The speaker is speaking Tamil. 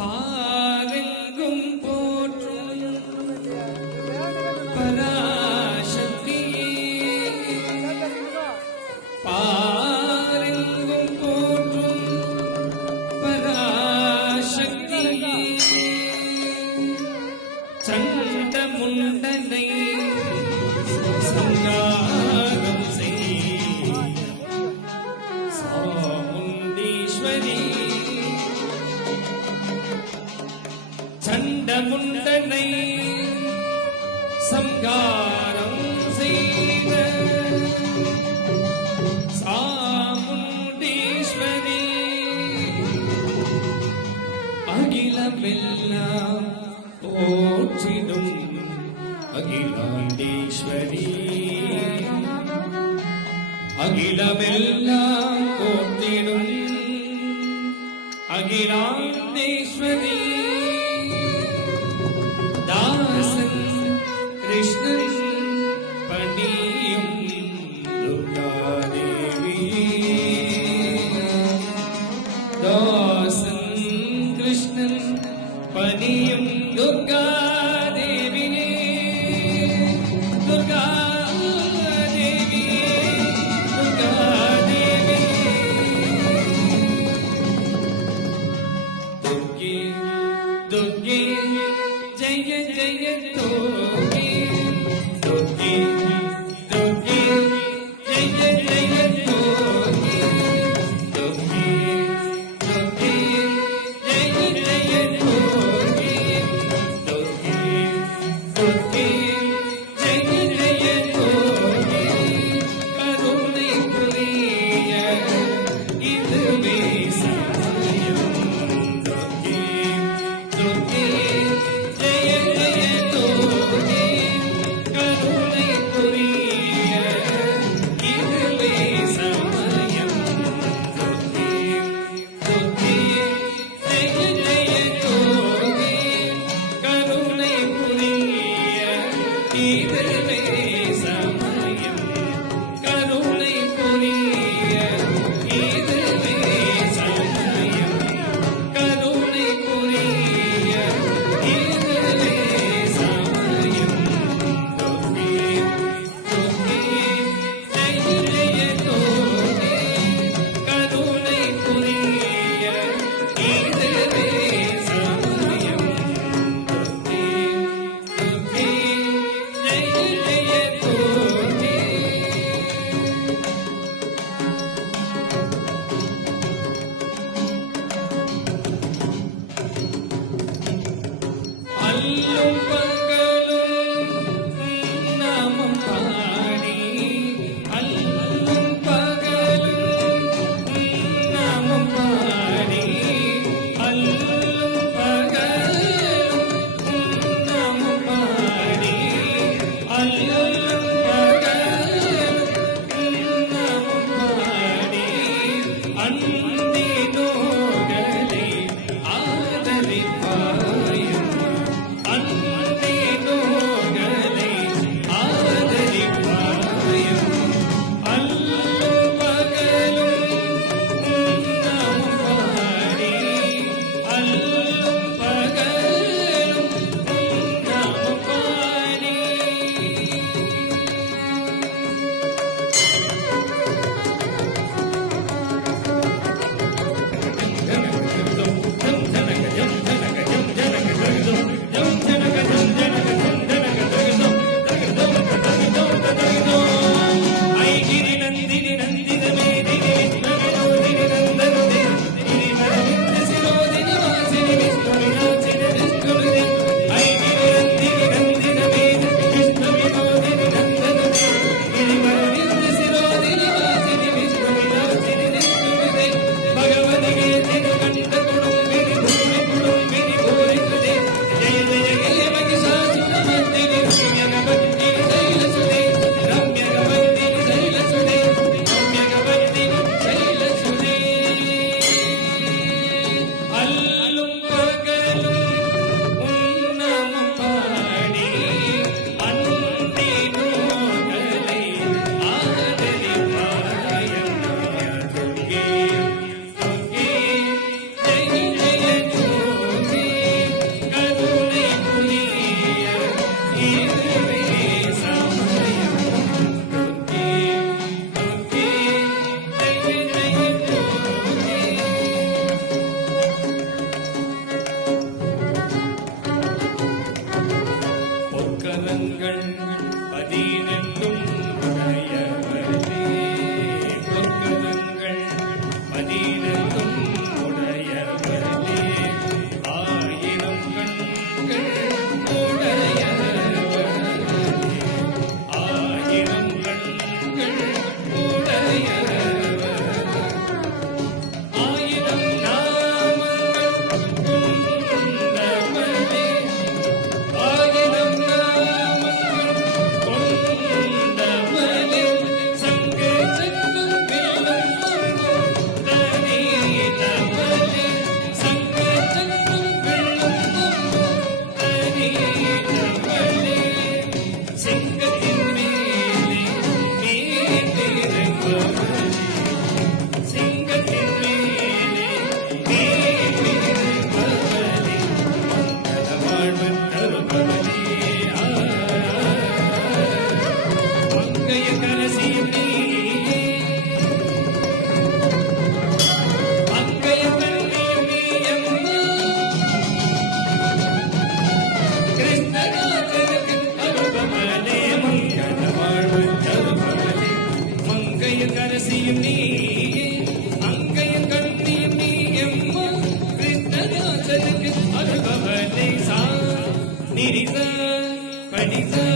பாரெங்கும் போற்றும் பராசக்தி பாரெங்கும் போற்றும் பராசக்தி சண்ட முண்டனை சங்காரம் செய் சாமுண்டீஸ்வரி சண்ட முண்டனை சங்காரம் செய்த சாமுண்டீஸ்வரி அகிலமெல்லாம் போற்றிடும் அகிலாண்டேஸ்வரி அகிலமெல்லாம் போற்றிடும் அகிலாண்டேஸ்வரி தாசன் கிருஷ்ணன் பணியும் துர்காதேவி தாசன் கிருஷ்ணன் பணியும் துர்காதேவி துர்காதேவி துர்காதேவி துர்கே துர்கே ஜெய ஜெய துர்கே துர்கே துர்கே ஜெய ஜெய துர்கே துர்கே துர்கே ஜெய ஜெய துர்கே துர்கே துர்கே ஜெய ஜெய துர்கே கருணை புரிய இதுவே சமயம் துர்கே துர்கே ஜெய ஜெய துர்கே கருணை புரிய இதுவே சமயம் துர்கே துர்கே ஜெய ஜெய துர்கே கருணை புரிய இதுவே சமயம் கருணை புரிய இதுவே சமயம் கருணை புரிய இதுவே சமயம் துர்கே துர்கே ஜெய ஜெய துர்கே கருணை புரிய இதுவே சமயம் துர்கே துர்கே ஜெய ஜெய துர்கே அல்லும் பகலும் நாமம் பாடி அல்லும் பகலும் நாமம் பாடி அல்லும் பகலும் நாமம் பாடி அல்லும் பகலும் நாமம் பாடி அந்தினோகளை ஆதரிப்பாயும் ச